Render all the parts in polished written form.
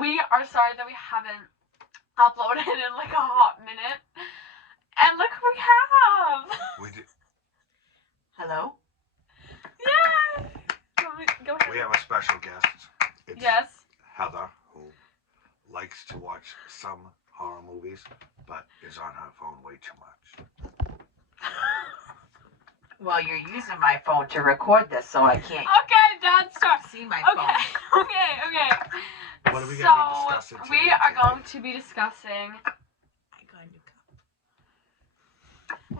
we are sorry that we haven't uploaded in like a hot minute. And look who we have. We do. Hello? Yes. Go ahead. We have a special guest. It's Yes. Heather, who likes to watch some horror movies, but is on her phone way too much. Well, you're using my phone to record this, so I can't Okay, Dad, stop. see my Okay, phone. okay. What are we going to be discussing today? We are going to be discussing.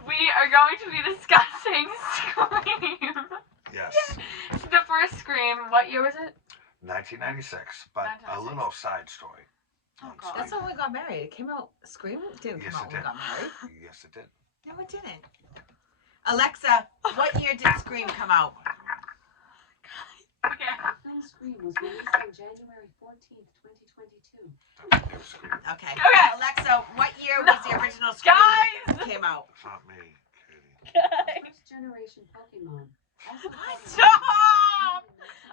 We are going to be discussing Scream. Yes. The first Scream. What year was it? 1996, but a 1996. little side story. Oh, on God. That's Scream. when we got married. It came out. Scream didn't Yes, come out it when we did. got married. Yes, it did. No, it didn't. Alexa, what year did Scream come out? Okay. Film Scream was released on January 14th, 2022. That's the new Scream. Okay. Okay. Alexa, what year was the original Scream Guys! came out? It's not me, Katie. First generation Pokemon. Also Stop!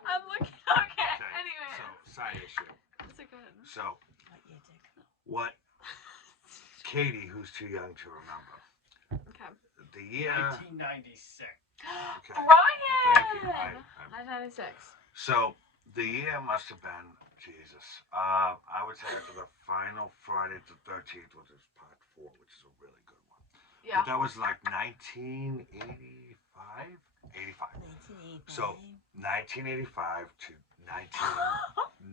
I'm looking. Okay. Okay, Anyway. so side issue. That's a good. So, What year did it come out? what Katie, who's too young to remember, Okay. the year. 1996. Okay. Ryan. Thank you. 1996. So the year must have been Jesus. I would say after the final Friday the 13th, which is part 4, which is a really good one. Yeah. But that was like 1985, 85. 1985. So 1985 to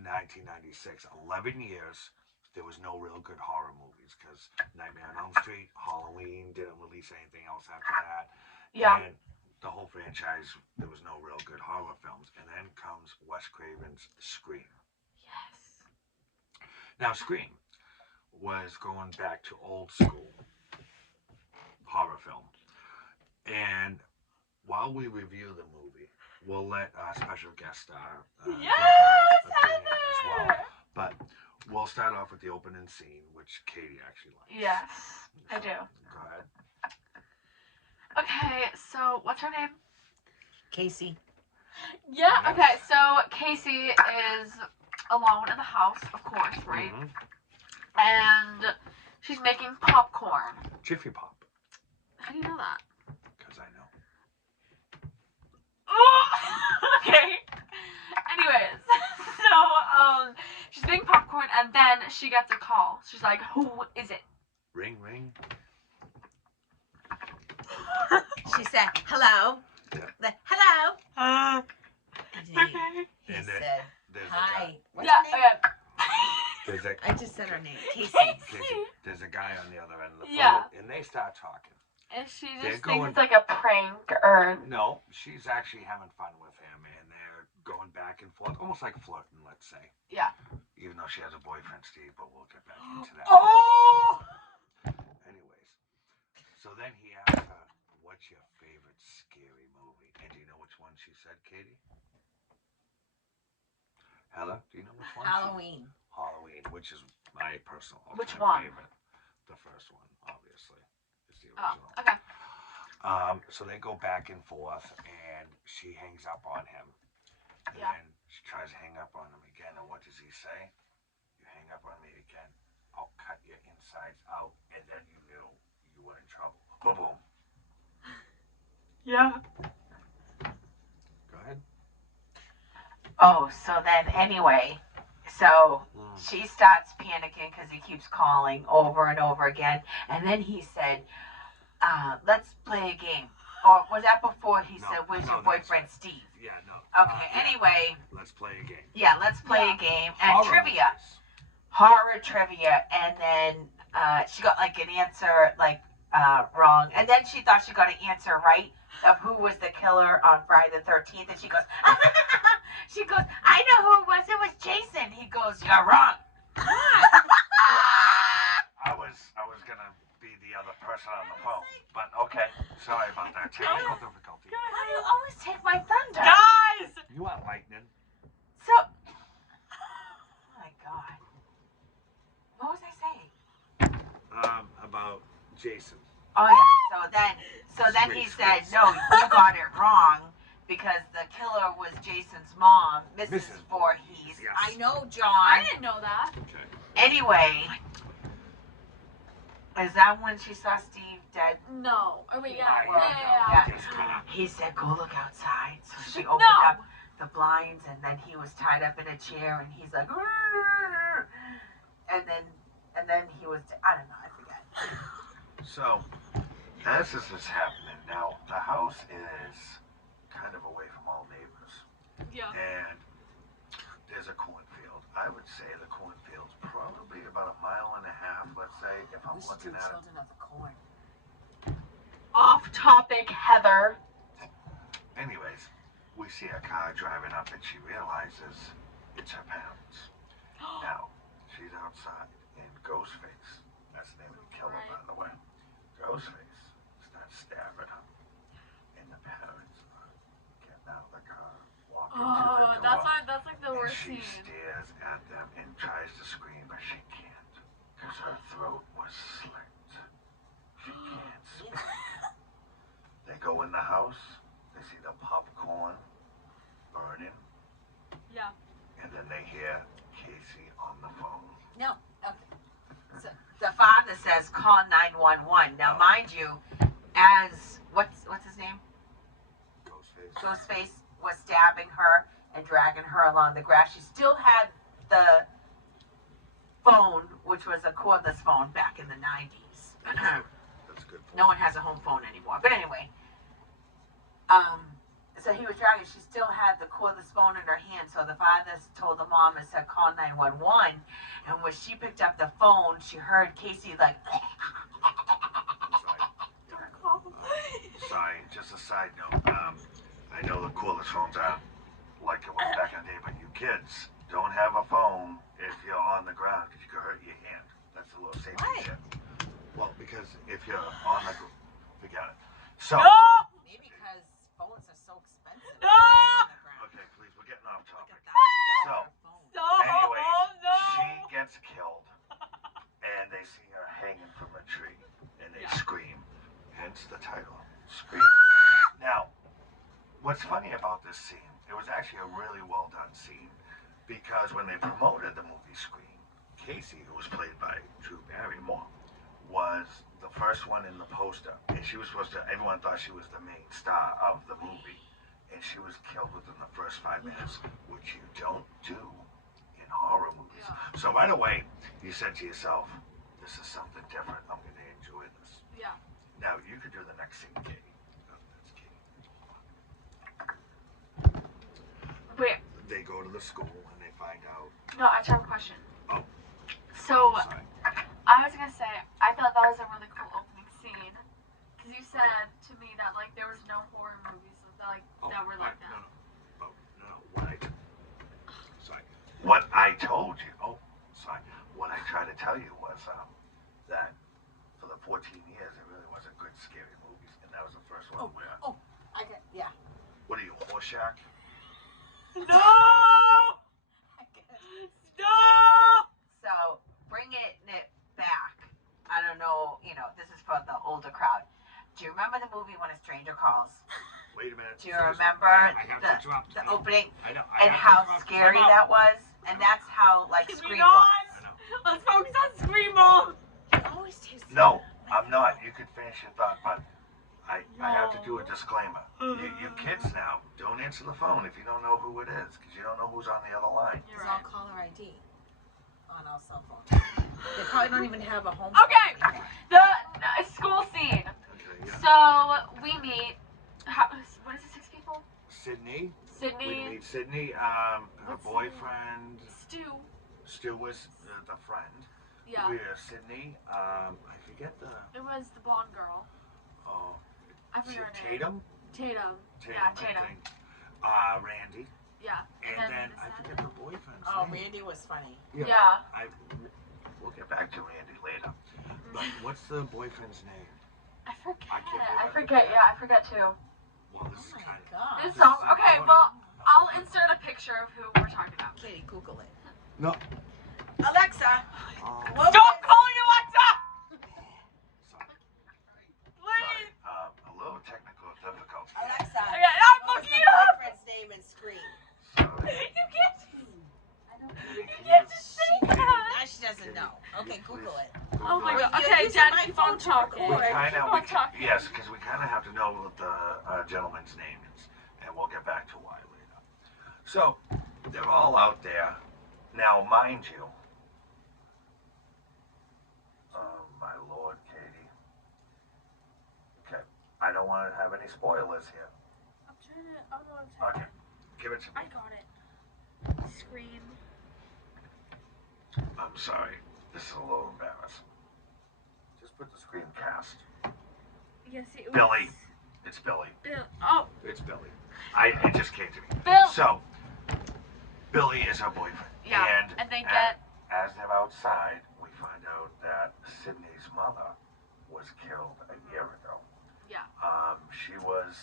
1996, 11 years. There was no real good horror movies because Nightmare on Elm Street, Halloween didn't release anything else after that. Yeah. And the whole franchise, there was no real good horror films. And then comes Wes Craven's Scream. Yes. Now, Scream was going back to old school horror film. And while we review the movie, we'll let our special guest star give Yes, her opinion as well. Heather. But we'll start off with the opening scene, which Katie actually likes. Yes, I do. Go ahead. Okay, so what's her name? Casey. Yeah, Yes. okay, so Casey is alone in the house, of course, right? Mhm. And she's making popcorn. Jiffy Pop, How do you know that? because I know. Oh, okay. Anyways, so she's making popcorn and then she gets a call. She's like, who is it? Ring, ring. She said, hello. Yeah. Hello. And Okay. he And said, There's hi. What's Yeah, your name? There's a I just said her name. Casey. Casey, there's a guy on the other end of the phone, Yeah. and they start talking. And she They're just thinks going- it's like a prank or... No, she's actually having fun with him, and they're going back and forth, almost like flirting, let's say. Yeah. Even though she has a boyfriend, Steve, but we'll get back into that. Oh! Anyways, so then he asked her, what's your favorite scary movie? And do you know which one she said, Katie? Heather, do you know which one? Halloween. Halloween, which is my personal Which all-time one? favorite. The first one, obviously, is the Oh, original. okay. So they go back and forth, and she hangs up on him. And Yeah. then she tries to hang up on him again, and what does he say? You hang up on me again, I'll cut your insides out, and then you knew you were in trouble. Boom, boom. Yeah. Go ahead. Oh, so then anyway, so she starts panicking because he keeps calling over and over again. And then he said, let's play a game. Or was that before he No, said, where's no, your that's boyfriend, it. Steve? Yeah, no. Okay, Yeah. anyway, Let's play a game. yeah, let's play Yeah. a game. And Horror trivia. movies. Horror trivia. And then she got like an answer like wrong. And then she thought she got an answer right of who was the killer on Friday the 13th. And she goes, I know who it was. It was Jason. He goes, you're wrong. I was gonna be the other person on the phone, but okay. Sorry about that. Technical difficulty. How do you always take my thunder? Guys! You want lightning? So, oh my God. What was I saying? About Jason. Oh yeah. So then he said, no, you got it wrong because the killer was Jason's mom, Mrs. Mrs. Voorhees. Yes. I know, I John. didn't know that. Okay. Anyway, is that when she saw Steve dead? No. Oh wait, yeah. I Yeah, don't yeah, yeah. Just kinda, He said, "Go look outside." So she yeah. opened No. up the blinds, and then he was tied up in a chair, and he's like, "Arr!" and then he was, I don't know, I forget. so, as this is happening now, the house is kind of away from all neighbors, Yeah. and there's a cornfield. I would say the cornfield's probably about 1.5 miles, let's say, if I'm looking at it. Children of the Corn. Off topic, Heather. Anyways, we see a car driving up, and she realizes it's her parents. Now, she's outside, and Ghostface, that's the name of the killer, by the way, Ghostface starts stabbing her, and the parents are getting out of the car, walking to the door, that's like the and worst she scene. stares at them and tries to scream, but she can't, because her throat was slit. She can't speak. They go in the house, they see the popcorn burning, Yeah. and then they hear Casey on the phone. No. Okay. So the father says, "Call 911." Now, Oh. mind you, as what's his name? Ghostface. Ghostface was stabbing her and dragging her along the grass. She still had the phone, which was a cordless phone back in the 90s. That's a good point. No one has a home phone anymore. But anyway, so he was dragging. She still had the cordless phone in her hand. So the father told the mom and said, "Call 911." And when she picked up the phone, she heard Casey like. Sorry, just a side note. I know the cordless phones aren't like it was back in the day, but you kids don't have a phone if you're on the ground because you could hurt your hand. That's a little safety Why? tip. Well, because if you're on the forget it. So, No! Maybe because phones are so expensive. No! okay, please, we're getting off topic. $1,000 phone. No! Anyways, no! she gets killed, and they see her hanging from a tree, and they Yeah. scream. Hence the title, Scream. Now, what's funny about this scene, it was actually a really well done scene, because when they promoted the movie Scream, Casey, who was played by Drew Barrymore, was the first one in the poster, and she was supposed to, everyone thought she was the main star of the movie, and she was killed within the first 5 minutes, which you don't do in horror movies. Yeah. So right away, you said to yourself, this is something different, I'm going to enjoy this. Yeah. Now, you could do the next scene, Katie. Oh, that's Katie. Wait, They go to the school, and they find out, no, I just have a question. Oh. So, sorry, I was gonna say, I thought that was a really cool opening scene. Because you said to me that, like, there was no horror movies that were like that. What I told you, what I tried to tell you was that for the 14 years, there really wasn't good scary movies, and that was the first one where, Yeah. what are you, Horseshack? No! No! So bringing it back. I don't know. This is for the older crowd. Do you remember the movie When a Stranger Calls? Wait a minute. Do you remember I have to interrupt. the opening I know. and how scary that was? And that's how Can Scream we not? was. I know. Let's focus on Scream Mom! You always do. No, I'm not. You could finish your thought, but I have to do a disclaimer. You kids now, don't answer the phone if you don't know who it is, because you don't know who's on the other line. You're It's all right. caller ID on our cell phones. They probably don't even have a home. Okay. phone anymore. The school scene. Okay, yeah. So, we meet, what is it, 6 people? Sydney. We Sydney, meet Sydney. Her What's boyfriend Stu. was the friend. Yeah. We're Sydney. I forget the. It was the blonde girl. Oh, I forgot her name. Tatum. Tatum. Tatum. Yeah, I Tatum. think. Randy. Yeah. And then the I son. forget the boyfriend's Oh, name. Randy was funny. Yeah. We'll get back to Randy later. But what's the boyfriend's name? I forget. I can't I remember. forget. Yeah, I forget too. Well, this is Oh my kind of. god. This This song. is Okay, important. well, I'll insert a picture of who we're talking about. Katie, Google it. No. Alexa. Oh, What Stop was- calling Alexa! sorry. Please. A little technical difficulty. Alexa. Okay, I'm looking it go. you're Okay, using Dad, my keep phone on to talking. We record. kind of, Keep on talking. yes, because we kind of have to know what the gentleman's name is, and we'll get back to why later. So they're all out there now, mind you. Oh my Lord, Katie. Okay, I don't want to have any spoilers here. I'm trying to. I don't know what I'm Okay, give it to me. I got it. Scream. I'm sorry, this is a little embarrassing. Just put the screencast. Yes, it was. Billy. It's Billy. Bill. Oh, It's Billy. It just came to me. Bill. So, Billy is her boyfriend. Yeah, and they get. As they're outside, we find out that Sydney's mother was killed a year ago. Yeah. She was,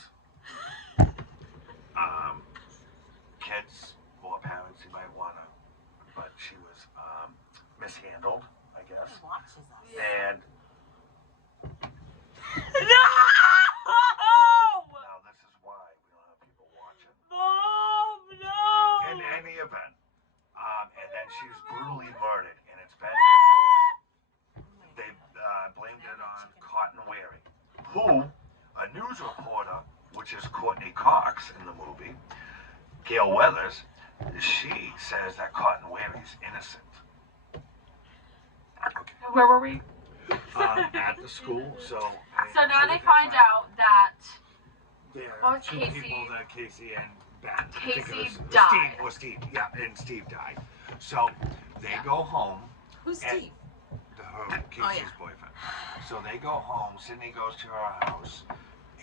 kids or parents, you might wanna, but she was, mishandled, I guess. He watches us. And No! now this is why we don't have people watching. Mom, no! In any event, and then she was brutally murdered, and it's been, they blamed it on Cotton Weary, who, a news reporter, which is Courtney Cox in the movie, Gail Weathers, she says that Cotton Weary's innocent. Okay. Where were we? At the school, so now they find out that there Oh, are two Casey. people that Casey and Ben. I think it Casey was died. Steve, yeah, and Steve died. So they go home. Who's And- Steve? Casey's boyfriend. So they go home. Sydney goes to her house,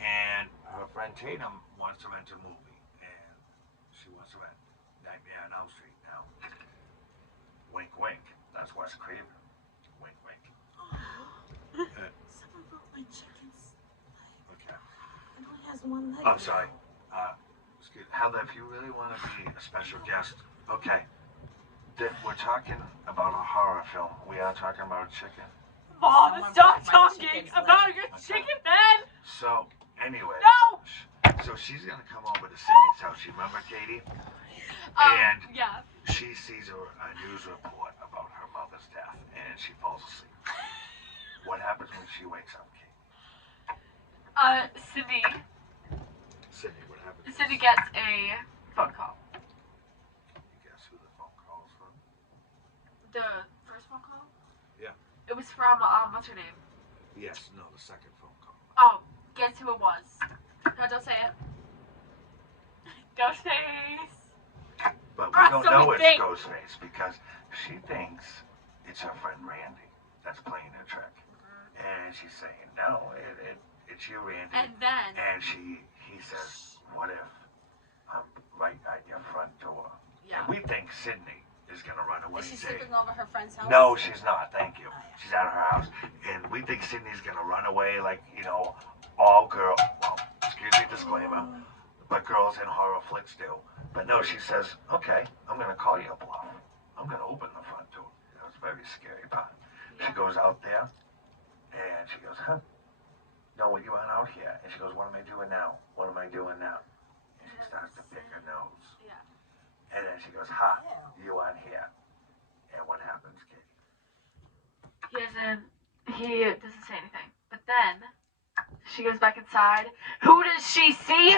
and her friend Tatum wants to rent a movie, and she wants to rent Nightmare on Elm Street. Now, wink, wink. That's Wes Craven. Wink, wink. Someone broke my chicken's leg. Okay. It only has one leg. I'm sorry. Heather, if you really want to be a special guest, okay. We're talking about a horror film. We are talking about chicken. Mom, Someone stop broke my talking chicken's about leg. your Okay. chicken bed. So, anyway. No. So she's gonna come over to Sydney's house. You remember, Katie? And Yeah. she sees a news report about her mother's death, and she falls asleep. What happens when she wakes up, Katie? Sydney Sydney, what happens? Sydney gets a phone call. Can you guess who the phone call is from? The first phone call? Yeah. It was from, what's her name? Yes, no, the second phone call. Oh, guess who it was? No, don't say it. Ghostface. But we don't so know we it's think. Ghostface because she thinks it's her friend Randy that's playing a trick. And she's saying, no, it's you, Randy. And then, And he says, what if I'm right at your front door? yeah. And we think Sydney is going to run away. Is she saying, sleeping over her friend's house? no, she's not. Thank you. She's at her house. And we think Sydney's going to run away like, all girls. Well, excuse me, disclaimer. But girls in horror flicks do. But no, she says, okay, I'm going to call you a bluff. I'm going to open the front door. That was a very scary part. She goes out there. And she goes, huh? No, you aren't out here. And she goes, what am I doing now? What am I doing now? And she starts to pick her nose. Yeah. And then she goes, ha, you aren't here. And what happens, Katie? He doesn't say anything. But then, she goes back inside. Who does she see?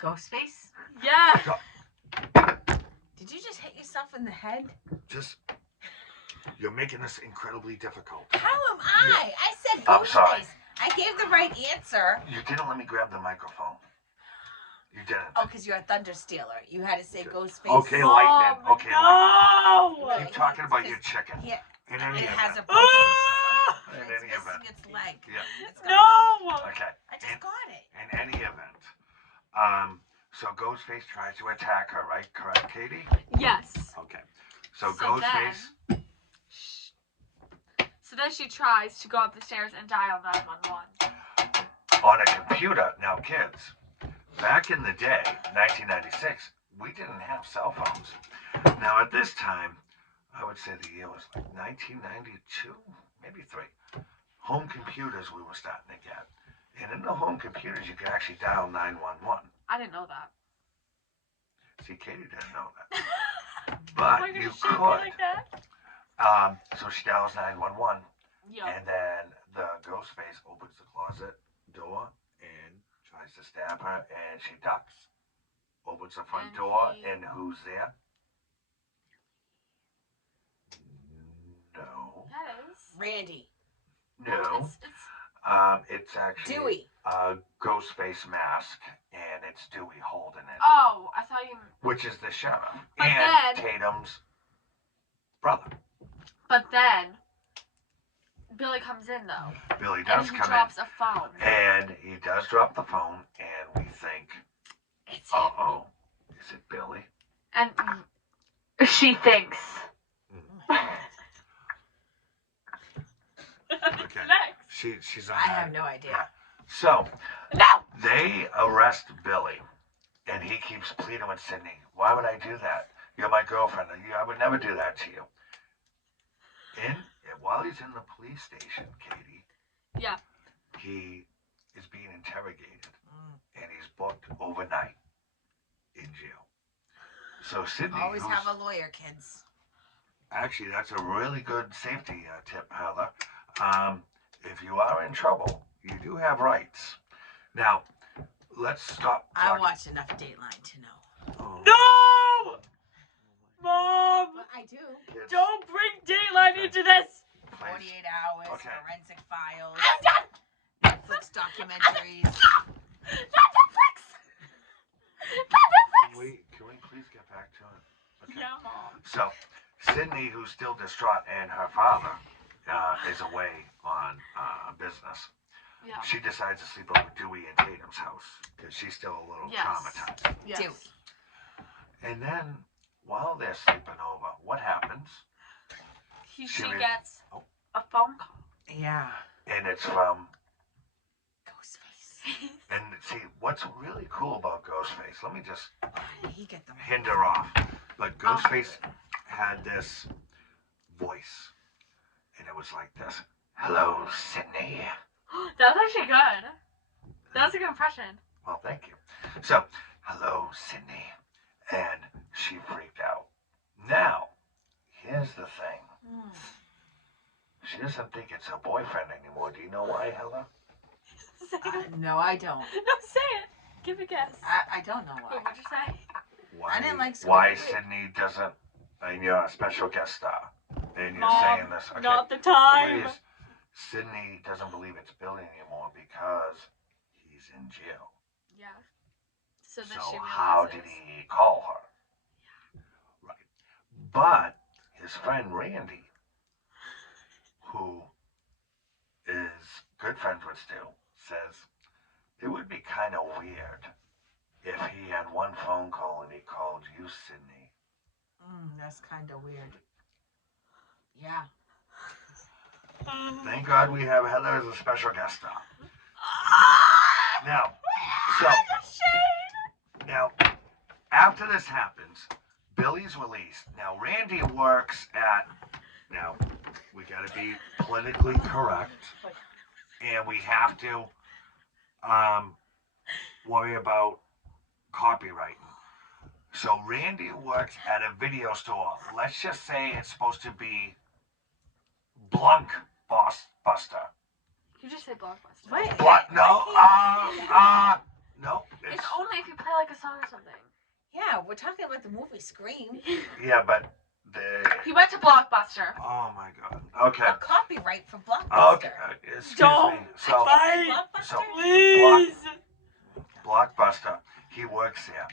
Ghostface? Yeah. Did you just hit yourself in the head? Just, you're making this incredibly difficult. How am I? I said I'm sorry. Ghostface. I gave the right answer. You didn't let me grab the microphone. You didn't. Oh, because you're a thunder stealer. You had to say Ghostface. Okay, lightning. Okay, lightning. No. Keep talking about your chicken. Yeah, In any it has event. a broken. In It's any missing event. its leg. Yeah. It's got- No. Okay. I just got it. In any event. So Ghostface tries to attack her, right? Correct, Katie? Yes. Okay. So So Ghostface. So then she tries to go up the stairs and dial 911. On a computer. Now, kids, back in the day, 1996, we didn't have cell phones. Now, at this time, I would say the year was like 1992, maybe 3. Home computers we were starting to get. And in the home computers, you could actually dial 911. I didn't know that. See, Katie didn't know that. Why But did you shake me could. like that? So she dials 911, Yeah. and then the ghost face opens the closet door and tries to stab her, and she ducks. Opens the front And door, he- and who's there? No. That is. Randy. No. It's actually Dewey. a ghost face mask, and it's Dewey holding it, Oh, I thought you. which is the sheriff But and then- Tatum's brother. But then Billy comes in though, Billy and does he come drops a phone. in, and he does drop the phone, and we think, It's uh-oh, is it Billy? And she thinks. Okay. Next. She's on I that. have no idea. So No. they arrest Billy, and he keeps pleading with Sydney. Why would I do that? You're my girlfriend. I would never do that to you. While he's in the police station, Katie. Yeah. He is being interrogated, Mm. and he's booked overnight in jail. So Sydney, Always who's- have a lawyer, kids. actually, that's a really good safety tip, Heather. If you are in trouble, you do have rights. Now, let's stop. I talking- watch enough Dateline to know. Oh, No! Mom! But I do. kids, Don't bring Dateline Okay. into this! please. 48 Hours, Okay. Forensic Files, I'm done! Netflix documentaries. Not Netflix! Not Netflix! Can we please get back to it? Okay. Yeah, Mom. So, Sydney, who's still distraught, and her father is away on business. Yeah. She decides to sleep over Dewey and Tatum's house because she's still a little Yes. traumatized. Yes. Dewey. And then, while they're sleeping over, what happens? She She- gets Oh. a phone call. Yeah. And it's from. Ghostface. And see, what's really cool about Ghostface, let me just Why did he get them? hind her off. But Ghostface had this voice, and it was like this. Hello, Sydney. That was actually good. That was a good impression. Well, thank you. So, hello, Sydney. And she freaked out. Now, here's the thing. Mm. She doesn't think it's her boyfriend anymore. Do you know why, Heather? Say it. No, I don't. No, say it. Give a guess. I don't know why. Wait, what'd you say? Why, I didn't like why Scooby-Doo. Sydney doesn't, and you're a special guest star, and you're Mom, saying this. Okay, not the time. please. Sydney doesn't believe it's Billy anymore because he's in jail. Yeah. So then So she realizes. how did he call her? Right. But his friend Randy, who is good friends with Stu, says it would be kind of weird if he had one phone call and he called you, Sydney. That's kind of weird. Yeah. Thank God we have Heather as a special guest star. Ah! Now, so Shade. now after this happens, Billy's released. Now Randy works at. Now we got to be politically correct, and we have to worry about copywriting. So Randy works at a video store. Let's just say it's supposed to be Blockbuster. You just say Blockbuster. Wait. No, no. It's only if you play like a song or something. Yeah, we're talking about the movie Scream. Yeah, but the. He went to Blockbuster. Oh my God. Okay. A copyright for Blockbuster. Okay. Excuse Don't. me. So I Bye. said so Blockbuster? Please. Blockbuster. He works there,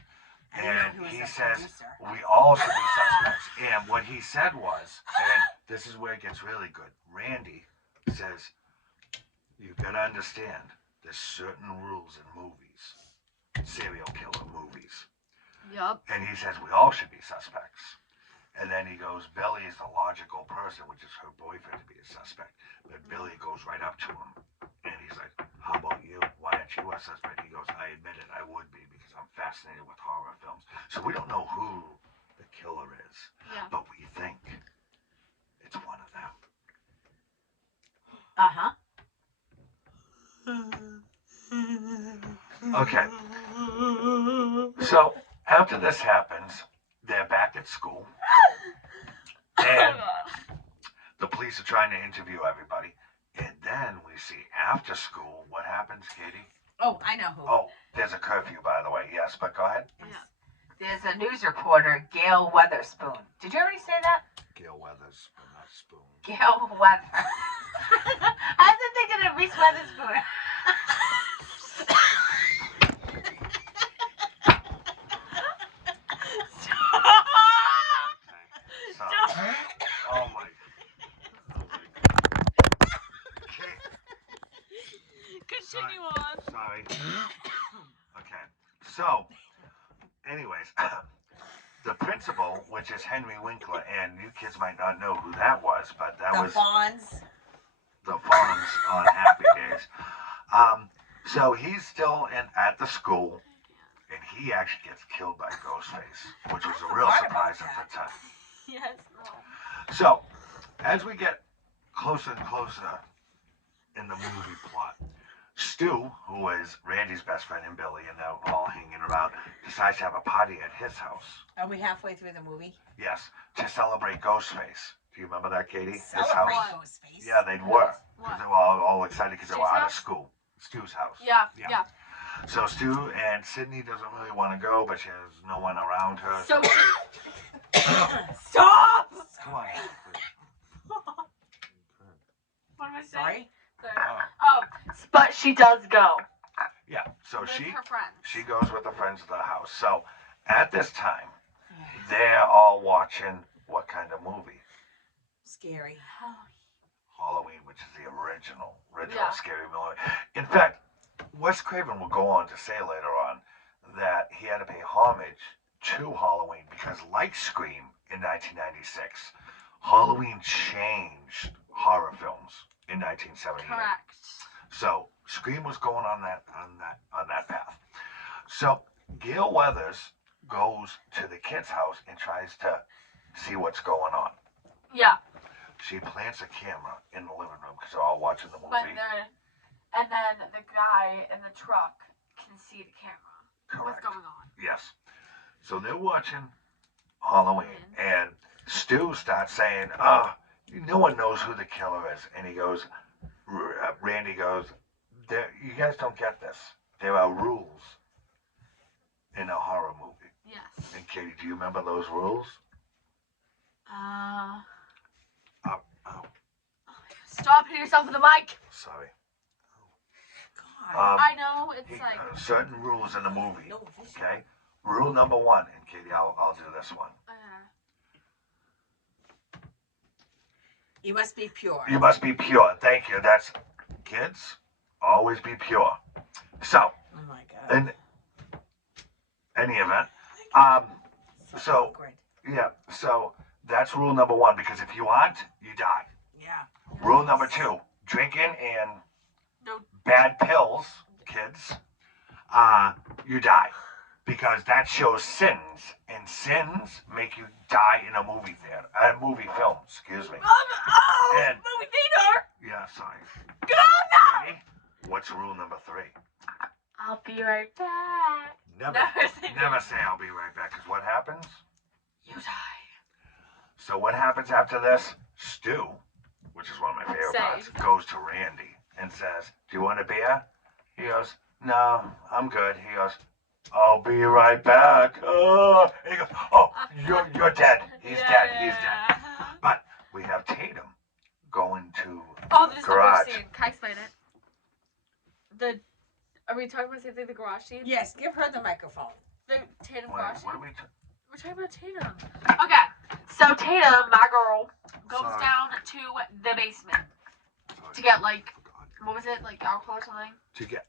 I didn't know and he was he a says producer. we all should be suspects. And what he said was, and this is where it gets really good. Randy says, "You've got to understand. There's certain rules in movies, serial killer movies." Yup. And he says we all should be suspects. And then he goes, Billy is the logical person, which is her boyfriend, to be a suspect. But Billy goes right up to him, and he's like, "How about you? Why aren't you a suspect?" He goes, "I admit it, I would be because I'm fascinated with horror films." So we don't know who the killer is, Yeah. but we think it's one of them. Uh-huh. Okay. So after this happens, they're back at school, and police are trying to interview everybody. And then we see after school, what happens, Katie? Oh, I know who. Oh, there's a curfew, by the way. Yes, but go ahead. There's a news reporter, Gail Weatherspoon. Did you already say that? Gail Weathers, but not Spoon. Gail Weather. I was thinking of Reese Weatherspoon. So, oh my. Okay, Continue on. sorry. Okay, so, anyways, the principal, which is Henry Winkler, and you kids might not know who that was, but that was The Fawns. the Fonz on Happy Days. So he's still at the school, and he actually gets killed by Ghostface, which was a real forgot surprise about at the time. Yes. So, as we get closer and closer in the movie plot, Stu, who is Randy's best friend and Billy, and they're all hanging around, decides to have a party at his house. Are we halfway through the movie? Yes, to celebrate Ghostface. Do you remember that, Katie? His Celebrate house. Ghostface. Yeah, they were. What? Because they were all excited because they were Stu's out of house? school. Stu's house. Yeah. Yeah. Yeah. So Stu and Sydney doesn't really want to go, but she has no one around her. So Stop! Come on. what am I saying? Sorry? Sorry. Oh, but she does go. Yeah. So With she her friends. she goes with the friends of the house. So at this time, they're all watching what kind of movie? Scary. Halloween, which is the original Yeah. scary movie. In fact, Wes Craven will go on to say later on that he had to pay homage to Halloween because, like Scream in 1996, Halloween changed horror films in 1978. Correct. So Scream was going on that path. So Gail Weathers goes to the kid's house and tries to see what's going on. Yeah. She plants a camera in the living room because they're all watching the When movie. they're, and then the guy in the truck can see the camera. What's Correct. going on? Yes. So they're watching Halloween, and Stu starts saying, no one knows who the killer is. And he goes, Randy goes, you guys don't get this. There are rules in a horror movie. Yes. And Katie, do you remember those rules? Stop hitting yourself with the mic. Sorry. God. I know, it's like. Certain rules in the movie. No vision. Okay? Rule number one, and Katie, I'll do this one. You must be pure. You must be pure. Thank you. That's, kids, always be pure. So, Oh my God. in any event, so- awkward. yeah, so that's rule number one, because if you aren't, you die. Yeah. Rule number two, drinking and No. bad pills, kids, you die. Because that shows sins, and sins make you die in a movie theater, movie film, excuse me. And- Movie theater! Yeah, sorry. Go now! Katie, what's rule number three? I'll be right back. Never Never say I'll be right back, because what happens? You die. So what happens after this? Stu, which is one of my favorite parts, goes to Randy and says, do you want a beer? He goes, no, I'm good. He goes, I'll be right back. Oh, and he goes, oh, you're dead. He's dead. He's dead. But we have Tatum going to Oh, there's Garage. the scene. Can I explain it? Are we talking about the same thing, the garage scene? Yes, give her the microphone. The Tatum Wait, garage scene? what are we? We're talking about Tatum. Okay, so Tatum, my girl, goes Sorry. down to the basement to get, like, what was it, like alcohol or something? To get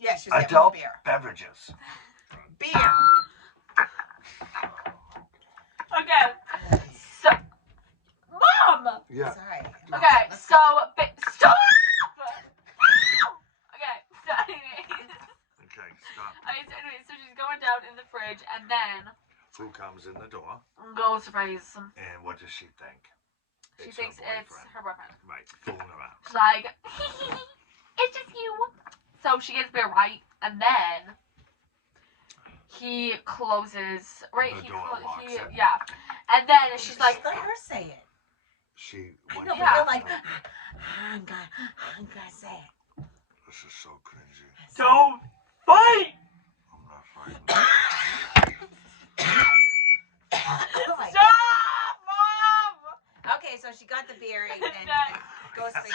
Yes, she's getting adult beer. beverages. Beer. Okay, so, Mom! Yeah. Sorry. Okay, so, stop! Okay, so anyways, Okay, stop. so she's going down in the fridge, and then Who comes in the door? Ghostface. And what does she think? She It's her thinks it's boyfriend. her boyfriend. Right, fooling around. She's like, it's just you. So she gets beer right, and then he closes, right? The door locks it. Yeah. And then she's like, let her say it. she I went know, to but Yeah. you're like, I'm gonna say it. This is so cringy. Don't fight! I'm not fighting. Oh my Stop, Mom! God. Okay, so she got the beer and Next. Ghostface.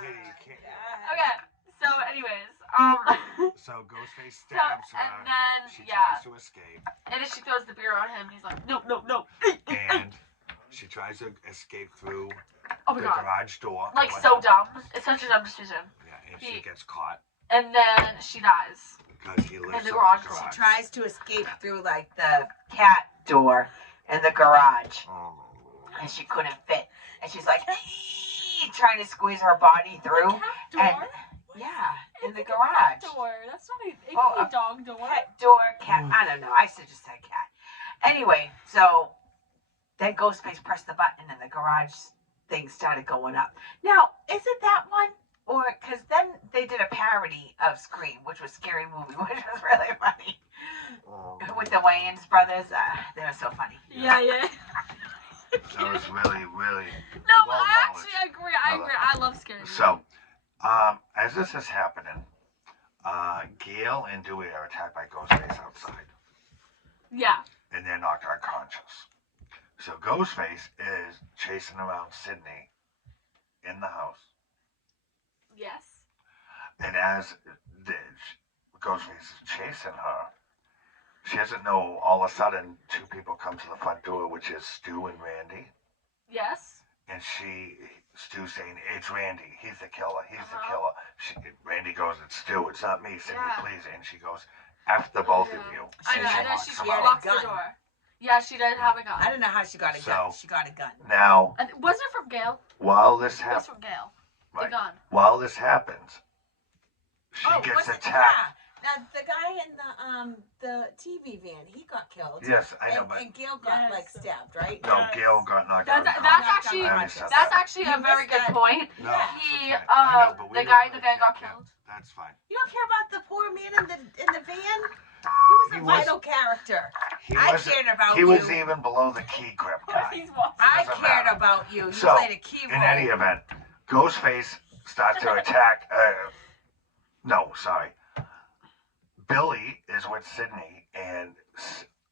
Katie, you can't yell. Okay, so anyways, So Ghostface so, stabs and her. then, She yeah, tries to escape, and then she throws the beer on him, and he's like, no, no, no. and she tries to escape through Oh my the god. garage door. Like, What so dumb. happens? It's such a dumb decision. Yeah, and she gets caught And then she dies. because he lifts the up garage the door. garage. She tries to escape through like the cat door in the garage, Oh, and she couldn't fit. And she's like, trying to squeeze her body through. And yeah, in the garage. Door. That's not a, Oh, a dog door. Pet door, cat. I don't know. I should just say cat. Anyway, so then Ghostface pressed the button and the garage thing started going up. Now, is it that one? Or, because then they did a parody of Scream, which was Scary Movie, which was really funny. oh. With the Wayans brothers. They were so funny. Yeah, yeah. That was really, really. No, Well I actually agree. I Well, agree. I love scary movies. So, as this is happening, Gail and Dewey are attacked by Ghostface outside, Yeah. and they're knocked unconscious. So Ghostface is chasing around Sydney in the house, Yes. and as the Ghostface is chasing her, she doesn't know. All of a sudden, two people come to the front door, which is Stu and Randy, Yes. and Stu's saying, "It's Randy. He's the killer. He's the Uh-huh. killer." Randy goes, "It's Stu. It's not me, Sydney, Yeah. please." And she goes, "F the both of you." I She know. had- And then locks she them had a out. locks the gun. door. Yeah, she did have a gun. I don't know how she got a gun. So- She got a gun. Now, And was it from Gail? while this It was happens, from Gail. Right. The gun. while this happens, she Oh, gets was it? attacked. Yeah. Now, the guy in the TV van, he got killed. Yes, I know, and, but and Gail got Yes. like stabbed, right? no, Yes. Gail got knocked out. That's Knocked actually unconscious. that's actually a You very missed good that. point. No, Yeah. it's He okay. I know, but we the don't guy in the really van got care. killed. That's fine. You don't care about the poor man in the van? He was He a was- vital character. He I was cared about he you. was even below the key grip guy. He's walking. I doesn't cared matter. about you. You So, played a key role. In any event, Ghostface starts to attack. No, sorry. Billy is with Sydney, and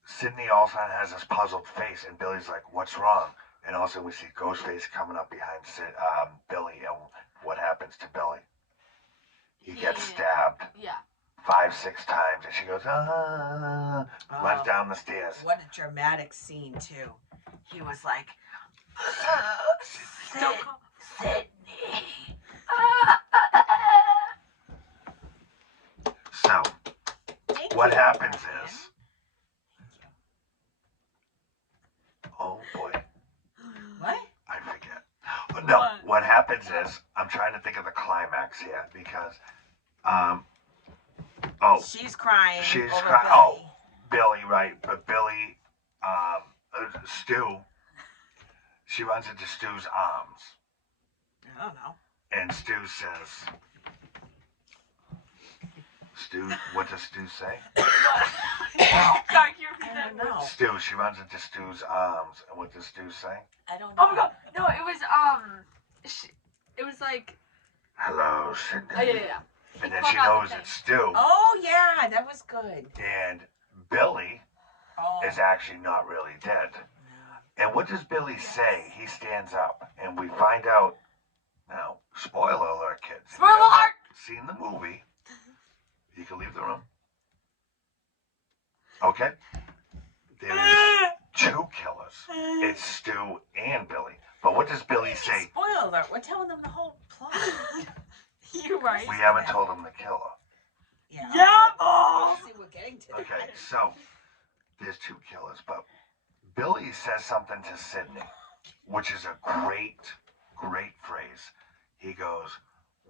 Sydney also has this puzzled face, and Billy's like, "What's wrong?" And also we see Ghostface coming up behind Billy, and what happens to Billy? He gets He- stabbed Yeah. 5-6 times, and she goes, "Ah!" runs Oh, down the stairs. what a dramatic scene, too. He was like, Don't call. Sydney. So Thank what you. happens is, oh boy. What? I forget. No, What? what happens is I'm trying to think of the climax here because, She's crying. She's over cry- Billy. oh. Billy, right? But Billy, Stu, she runs into Stu's arms, I don't know. and Stu says, "Stu, what does Stu say?" Sorry, can you repeat I that? don't know. Stu, she runs into Stu's arms, and what does Stu say? I don't know. Oh my god. No, it was it was like Hello, Sydney. oh yeah. And then called she out the knows thing. it's Stu, Oh yeah, that was good. and Billy Oh. is actually not really dead. No. And what does Billy say? He stands up, and we find out. Now, spoiler alert, kids. If you Spoiler have not alert! Seen the movie? You can leave the room. Okay. There is two killers. It's Stu and Billy. But what does Billy say? Spoiler alert! We're telling them the whole plot. You're right. We haven't told him the killer. Yeah. Mom! See, we're getting to Okay, that. so there's two killers, but Billy says something to Sydney, which is a great phrase. He goes,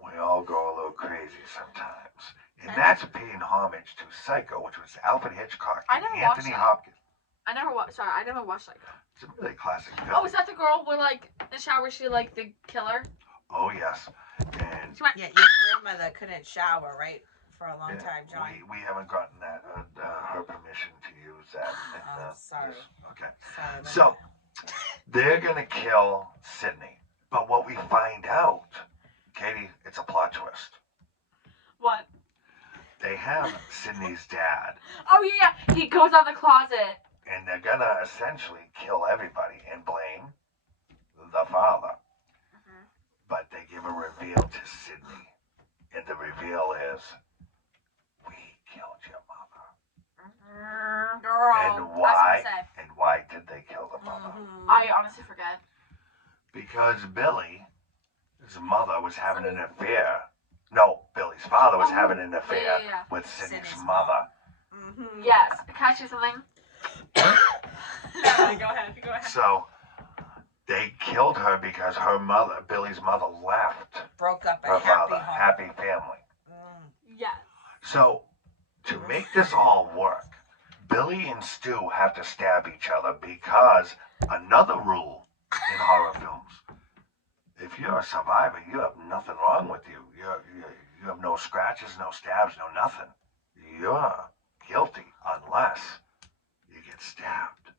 "We all go a little crazy sometimes," and that's paying homage to Psycho, which was Alfred Hitchcock I and never watched Anthony that. Hopkins. I never watched Psycho. It's a really classic film. Oh, is that the girl with like the shower? She like the killer. Oh yes, and She went. Yeah, your grandmother couldn't shower, right? For a long yeah, time, John. we haven't gotten that her permission to use that. Oh, sorry. Okay. Sorry. about So, They're gonna kill Sydney. But what we find out, Katie, it's a plot twist. What? They have Sydney's dad, Oh yeah, he goes out the closet. and they're gonna essentially kill everybody and blame the father. But they give a reveal to Sydney, and the reveal is, we killed your mother. Girl. And That's why? what I said. And why did they kill the mother? I honestly forget. Because Billy's mother was having an affair. No, Billy's father was having an affair Yeah. with Sydney's Sydney's mother. Yes. Can I say something? Go ahead. Go ahead. So they killed her because her mother, Billy's mother, left Broke up a her happy father, home. happy family. Yes. So to make this all work, Billy and Stu have to stab each other because another rule in horror films: if you're a survivor, you have nothing wrong with you. You have no scratches, no stabs, no nothing. You're guilty unless you get stabbed.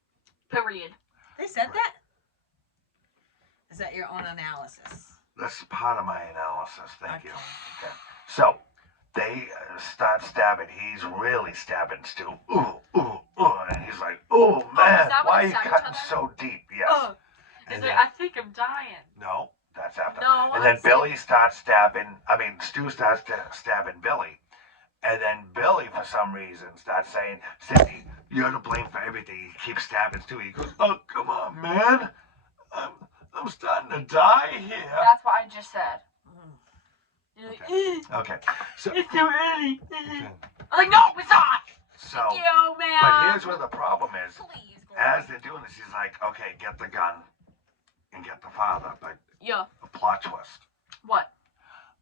Period. They said that? Is that your own analysis? That's part of my analysis. Thank you. Okay. Okay. So they start stabbing. He's really stabbing Stu. Ooh, ooh, ooh. And he's like, ooh, man, is that when why are they you stab each cutting other? so deep? Yes. Oh. And He's then- like, I think I'm dying. No, that's after. No. And then I'm saying- Billy starts stabbing. Stu starts stabbing Billy. And then Billy, for some reason, starts saying, Sydney, you're to blame for everything. He keeps stabbing Stu. He goes, oh, come on, man. I'm starting to die here. That's what I just said. You're like, Okay. So, it's too early. okay. I'm like, no, it's not. So, Thank you, man. but here's where the problem is. Please go As they're doing this, he's like, okay, get the gun and get the father. But Yeah. a plot twist. What?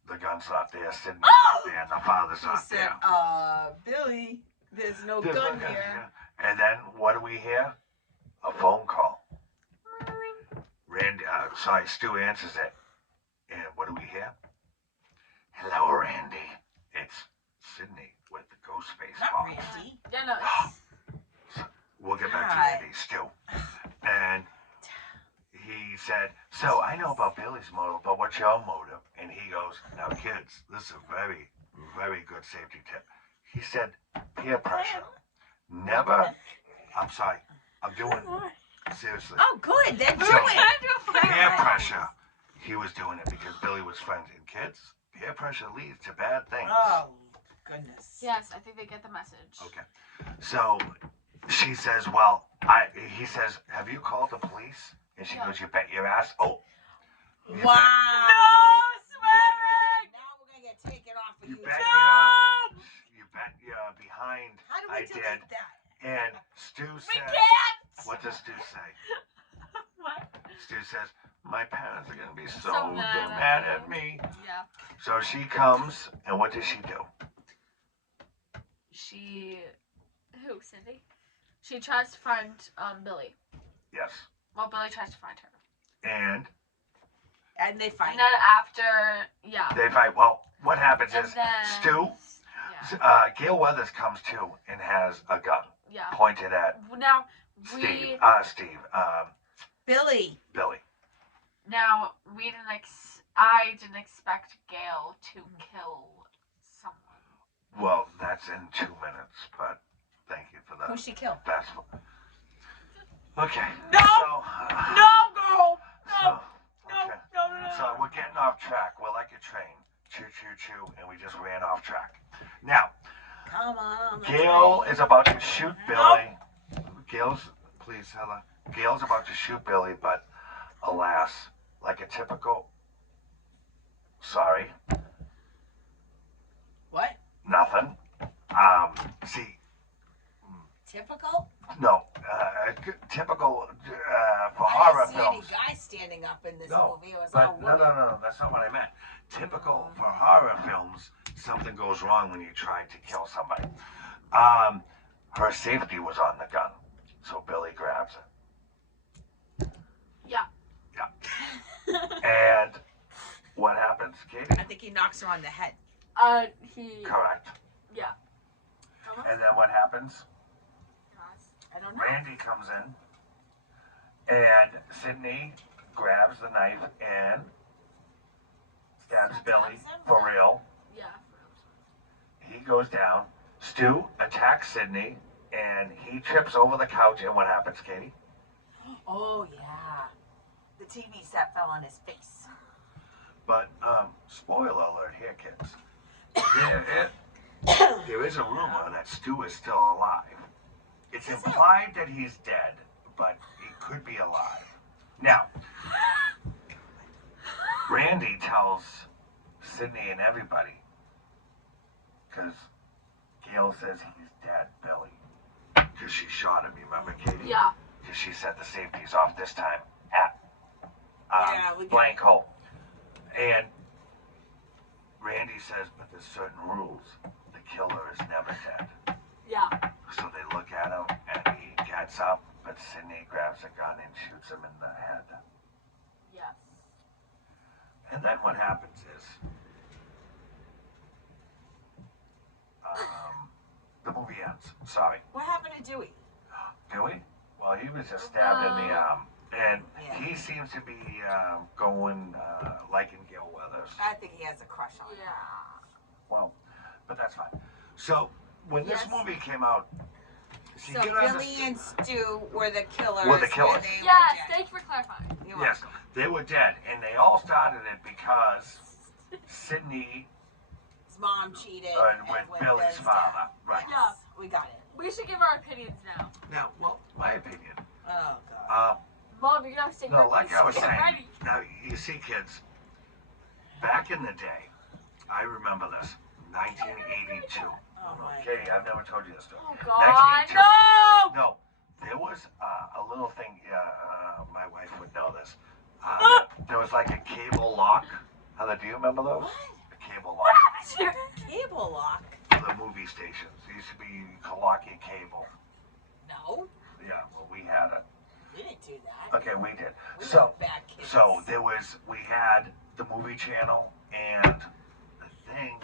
The gun's not there, Sydney's Oh! not there, and the father's He not said, there. Billy, there's no There's no gun gun here. here. And then what do we hear? A phone call. Stu answers it. And what do we hear? Hello, Randy. It's Sydney with the ghost face Not phone. Randy. Yeah, no. We'll get back to God. Randy, Stu. And he said, so I know about Billy's motive, but what's your motive? And he goes, now kids, this is a very, very good safety tip. He said, peer pressure. Never, I'm sorry, I'm doing, seriously. Oh, good. Then do So- it. Peer pressure. He was doing it because Billy was friends. And kids, peer pressure leads to bad things. Oh, goodness. Yes, I think they get the message. Okay. So she says, he says, have you called the police? And she Yeah. goes, you bet your ass. Oh. You Wow. No swearing. Now we're going to get taken off of You you. bet No. You bet you're behind. How do I we delete did. that? And Stu We says, can't. what does Stu say? What? Stu says, my parents are going to be so, So mad mad at at me. Yeah. So she comes, and what does she do? Who, Cindy? She tries to find Billy. Yes. Well, Billy tries to find her. And And they find And then after, yeah. they fight. Well, what happens And is then, Stu, Gail Weathers comes to and has a gun yeah. pointed at Now Billy. Billy. Now we didn't. I didn't expect Gail to kill someone. Well, that's in 2 minutes, but thank you for Who that. she killed? That's okay. No! So, No, go! So, No! okay. No! So we're getting off track. We're like a train. Choo, choo, choo, and we just ran off track. Now, Come on. Gail is about to shoot Billy. Please, Heather. Gail's about to shoot Billy, but alas, like a typical. Sorry, What? nothing. See, Typical? no, typical for I horror didn't see any films. guys standing up in this No, movie. It was But all no, women. that's not what I meant. Typical for horror films, something goes wrong when you try to kill somebody. Her safety was on the gun, so Billy grabs it. Yeah. And what happens, Katie? I think he knocks her on the head. He. Correct. Yeah. And then what happens? I don't know. Randy comes in, And Sydney grabs the knife and stabs Billy for real. Yeah. He goes down. Stu attacks Sydney, and he trips over the couch. And what happens, Katie? Oh yeah. The TV set fell on his face. But spoiler alert here, kids. There is a rumor that Stu is still alive. It's implied that he's dead, but he could be alive. Now, Randy tells Sydney and everybody, because Gail says he's dead, Billy. Because she shot him, you remember, Katie? Yeah. Because she set the safeties off this time at we blank hole. And Randy says, but there's certain rules. The killer is never dead. Yeah. So they look at him, and he gets up, but Sydney grabs a gun and shoots him in the head. Yes. And then what happens is, the movie ends. Sorry. What happened to Dewey? Dewey? Well, he was just stabbed in the arm. And he seems to be going, liking Gil Weathers. I think he has a crush on her. Yeah. Well, but that's fine. So, when this Yes. movie came out, So Billy and Stu were the killers. Were the killers. And they Yes, were dead. thank you for clarifying. You're yes, welcome. they were dead. And they all started it because Sydney His mom cheated. and with Billy's father. dad. Right. Yeah. We got it. We should give our opinions now. Now, well, my opinion. Oh god. Mom, you're gonna stay No, like I was Get saying, ready. now you see, kids, back in the day, I remember this, 1982. Oh my Katie, god. I've never told you this story. Oh God, 1982. no! No, there was a little thing, my wife would know this. There was like a cable lock. Heather, do you remember those? What? A cable What lock happened to you? Cable lock? for the movie stations. It used to be, you could lock your cable. No. Yeah, well, we had it. We didn't do that. Okay, we did. We So, were bad kids. So there was, we had the movie channel and the thing,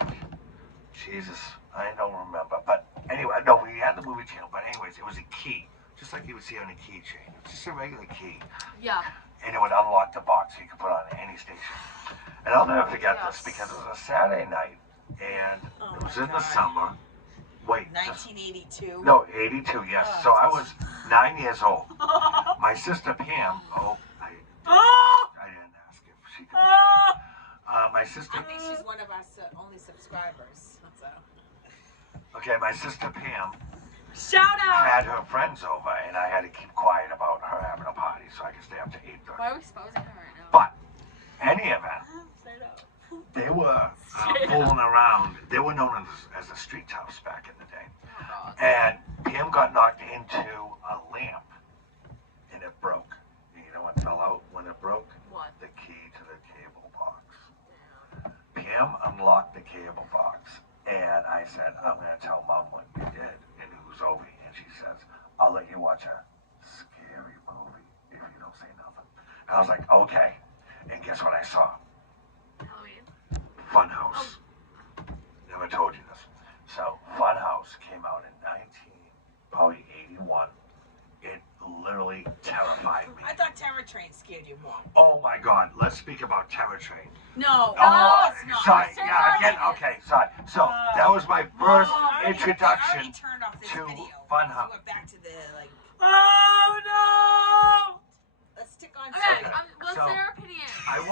Jesus, I don't remember. But anyway, no, we had the movie channel. But anyways, it was a key, just like you would see on a keychain. It's just a regular key. Yeah. And it would unlock the box so you could put on any station. And I'll never forget this because it was a Saturday night and Oh it was my in the God. summer. Wait. just- 1982. No, 82, yes. Oh, So I was 9 years old. My sister Pam, I didn't ask if she could be named. My sister, I think she's one of our only subscribers. So. okay, my sister Pam Shout out! had her friends over, and I had to keep quiet about her having a party so I could stay up to 8:30. Why are we exposing her right now? But, any event, Say no. they were fooling around. They were known as the street toughs back in the day. Oh God. And Pam got knocked into a lamp, and it broke. You know what fell out when it broke? What? The key to the cable box. Pam unlocked the cable box, and I said, I'm going to tell Mom what you did and who's over here. And she says, I'll let you watch a scary movie if you don't say nothing. And I was like, okay. And guess what I saw? Halloween. Funhouse. Never told you this. So, Funhouse came out in 1981. It literally terrified me. I thought Terror Train scared you more. Oh my God, let's speak about Terror Train. No. Oh, it's not. sorry, Say yeah, again, it. okay, sorry. So, that was my first I already introduction turned off this to video. Funhouse. We went back to the like. Oh no!